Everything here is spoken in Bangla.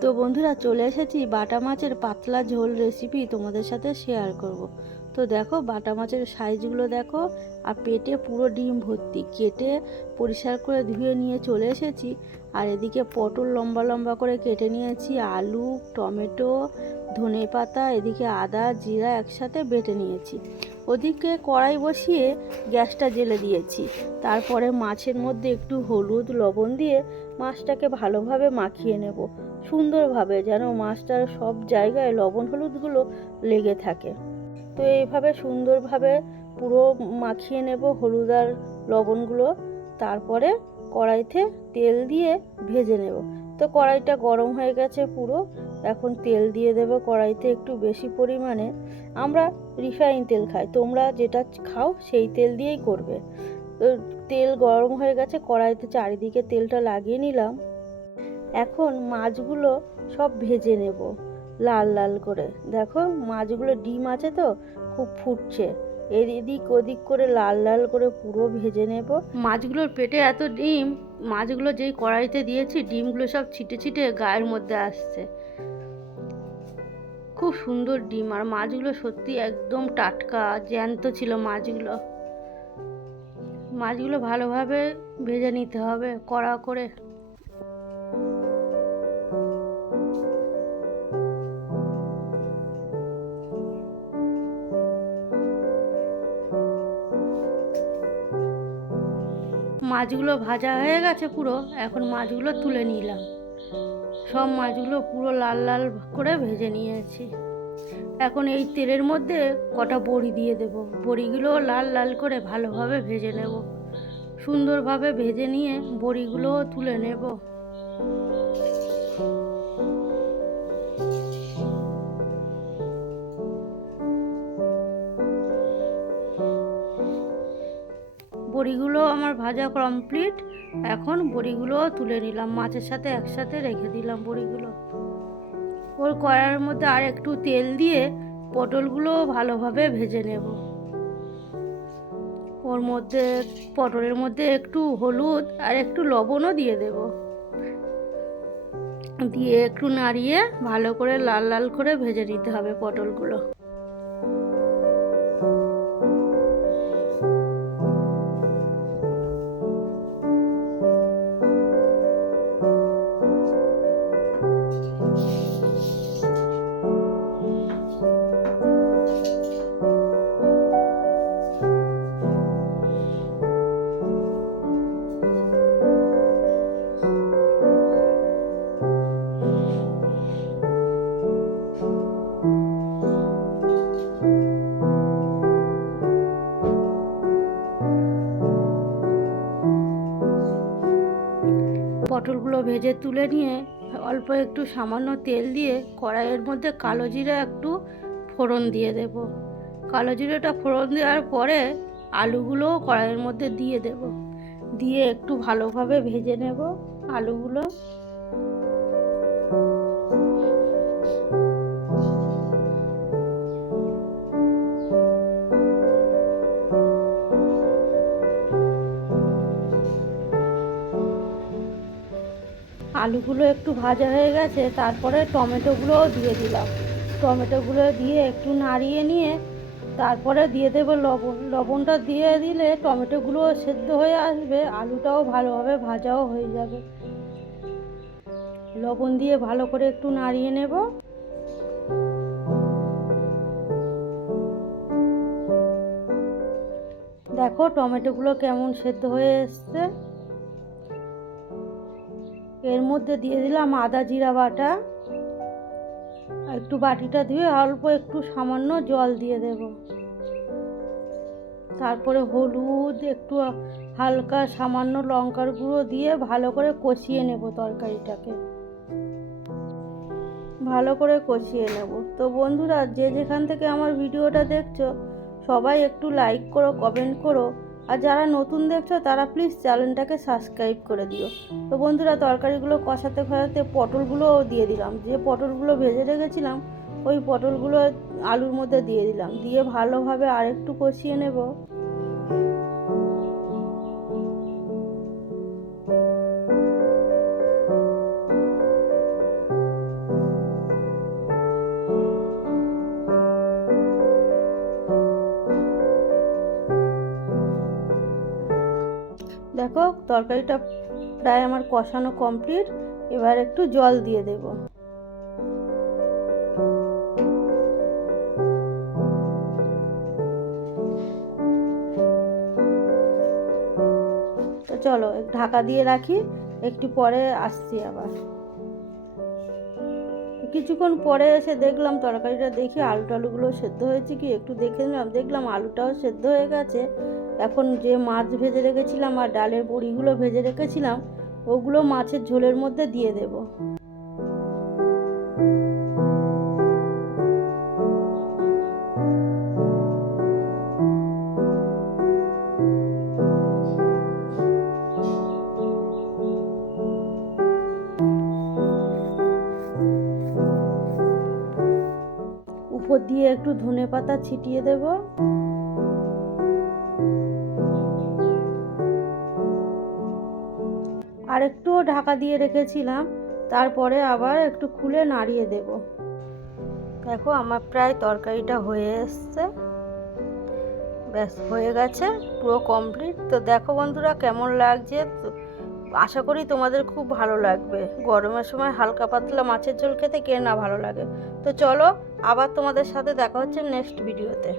তো বন্ধুরা চলে এসেছি বাটা মাছের পাতলা ঝোল রেসিপি তোমাদের সাথে শেয়ার করব। তো দেখো বাটা মাছের সাইজগুলো দেখো, আর পেটে পুরো ডিম ভর্তি। কেটে পরিষ্কার করে ধুয়ে নিয়ে চলে এসেছি, আর এদিকে পটল লম্বা লম্বা করে কেটে নিয়েছি, আলু, টমেটো, ধনে পাতা, এদিকে আদা, জিরা একসাথে বেটে নিয়েছি। ওদিকে কড়াই বসিয়ে গ্যাসটা জেলে দিয়েছি। তারপরে মাছের মধ্যে একটু হলুদ, লবণ দিয়ে মাছটাকে ভালোভাবে মাখিয়ে নেব। সুন্দরভাবে যেন মাছটার সব জায়গায় লবণ হলুদগুলো লেগে থাকে। তো এইভাবে সুন্দরভাবে পুরো মাখিয়ে নেব হলুদ আর লবণগুলো। তারপরে কড়াইতে তেল দিয়ে ভেজে নেব। তো কড়াইটা গরম হয়ে গেছে পুরো। এখন তেল দিয়ে দেবো কড়াইতে একটু বেশি পরিমাণে। আমরা রিফাইন তেল খাই, তোমরা যেটা খাও সেই তেল দিয়েই করবে। তেল গরম হয়ে গেছে, কড়াইতে চারিদিকে তেলটা লাগিয়ে নিলাম। এখন মাছগুলো সব ভেজে নেব। লাল লাল করে। দেখো, মাছগুলো ডিম আছে তো, খুব ফুটছে। এদিক ওদিক করে লাল লাল করে পুরো ভেজে নেব। মাছগুলোর পেটে এত ডিম, মাছগুলো যেই কড়াইতে দিয়েছি, ডিমগুলো সব ছিটে ছিটে গায়ের মধ্যে আসছে। খুব সুন্দর ডিম, আর মাছগুলো সত্যি একদম টাটকা, জ্যান্ত ছিল মাছগুলো। মাছগুলো ভালোভাবে ভেজে নিতে হবে, কড়া করে। মাছগুলো ভাজা হয়ে গেছে পুরো, এখন মাছগুলো তুলে নিলাম। সব মাছগুলো পুরো লাল লাল করে ভেজে নিয়েছি। এখন এই তেলের মধ্যে কটা বড়ি দিয়ে দেব। বড়িগুলো লাল লাল করে ভালোভাবে ভেজে নেব। সুন্দরভাবে ভেজে নিয়ে বড়িগুলোও তুলে নেব। বড়িগুলো আমার ভাজা কমপ্লিট এখন বড়িগুলো তুলে নিলাম, মাছের সাথে একসাথে রেখে দিলাম বড়িগুলো। ওর কড়ার মধ্যে আর একটু তেল দিয়ে পটলগুলো ভালোভাবে ভেজে নেব। ওর মধ্যে, পটলের মধ্যে একটু হলুদ আর একটু লবণও দিয়ে দেব। দিয়ে একটু নাড়িয়ে ভালো করে লাল লাল করে ভেজে নিতে হবে পটলগুলো। পটলগুলো ভেজে তুলে নিয়ে অল্প একটু সামান্য তেল দিয়ে কড়াইয়ের মধ্যে কালো জিরা একটু ফোড়ন দিয়ে দেব। কালো জিরাটা ফোড়ন দেওয়ার পরে আলুগুলোও কড়াইয়ের মধ্যে দিয়ে দেব। দিয়ে একটু ভালোভাবে ভেজে নেব আলুগুলো। আলুগুলো একটু ভাজা হয়ে গেছে, তারপরে টমেটোগুলোও দিয়ে দিলাম। টমেটোগুলো দিয়ে একটু নাড়িয়ে নিয়ে তারপরে দিয়ে দেবো লবণ। লবণটা দিয়ে দিলে টমেটোগুলো সেদ্ধ হয়ে আসবে, আলুটাও ভালোভাবে ভাজাও হয়ে যাবে। লবণ দিয়ে ভালো করে একটু নাড়িয়ে নেব। দেখো টমেটোগুলো কেমন সেদ্ধ হয়ে এসছে। এর মধ্যে দিয়ে দিলাম আদা জিরা বাটা। একটু বাটিটা ধুয়ে অল্প একটু সামান্য জল দিয়ে দেব। তারপরে হলুদ, একটু হালকা সামান্য লঙ্কার গুঁড়ো দিয়ে ভালো করে কষিয়ে নেব তরকারিটাকে। ভালো করে কষিয়ে নেব। তো বন্ধুরা, যে যেখান থেকে আমার ভিডিওটা দেখছ, সবাই একটু লাইক করো কমেন্ট করো। আর যারা নতুন দেখছ, তারা প্লিজ চ্যানেলটাকে সাবস্ক্রাইব করে দিও। তো বন্ধুরা, তরকারিগুলো কষাতে কষাতে পটলগুলোও দিয়ে দিলাম। যে পটলগুলো ভেজে রেখেছিলাম, ওই পটলগুলো আলুর মধ্যে দিয়ে দিলাম। দিয়ে ভালোভাবে আরেকটু কষিয়ে নেব। দেখো তরকারিটা প্রায় আমার কষানো কমপ্লিট এবার একটু জল দিয়ে দেব। চলো, ঢাকা দিয়ে রাখি, একটু পরে আসছি আবার। কিছুক্ষণ পরে এসে দেখলাম তরকারিটা দেখি আলু টালুগুলো সেদ্ধ হয়েছে কি? একটু দেখে নিলাম, দেখলাম আলুটাও সেদ্ধ হয়ে গেছে। এখন যে মাছ ভেজে রেখেছিলাম আর ডালের বড়িগুলো ভেজে রেখেছিলাম, ওগুলো মাছের ঝোলের মধ্যে দিয়ে দেব। উপর দিয়ে একটু ধনে পাতা ছিটিয়ে দেব। আর একটু ঢাকা দিয়ে রেখেছিলাম, তারপরে আবার একটু খুলে নাড়িয়ে দেব। দেখো আমার প্রায় তরকারিটা হয়ে এসছে। ব্যাস, হয়ে গেছে, পুরো কমপ্লিট তো দেখো বন্ধুরা কেমন লাগছে? আশা করি তোমাদের খুব ভালো লাগবে। গরমের সময় হালকা পাতলা মাছের ঝোল খেতে কে না ভালো লাগে। তো চলো, আবার তোমাদের সাথে দেখা হচ্ছে নেক্সট ভিডিওতে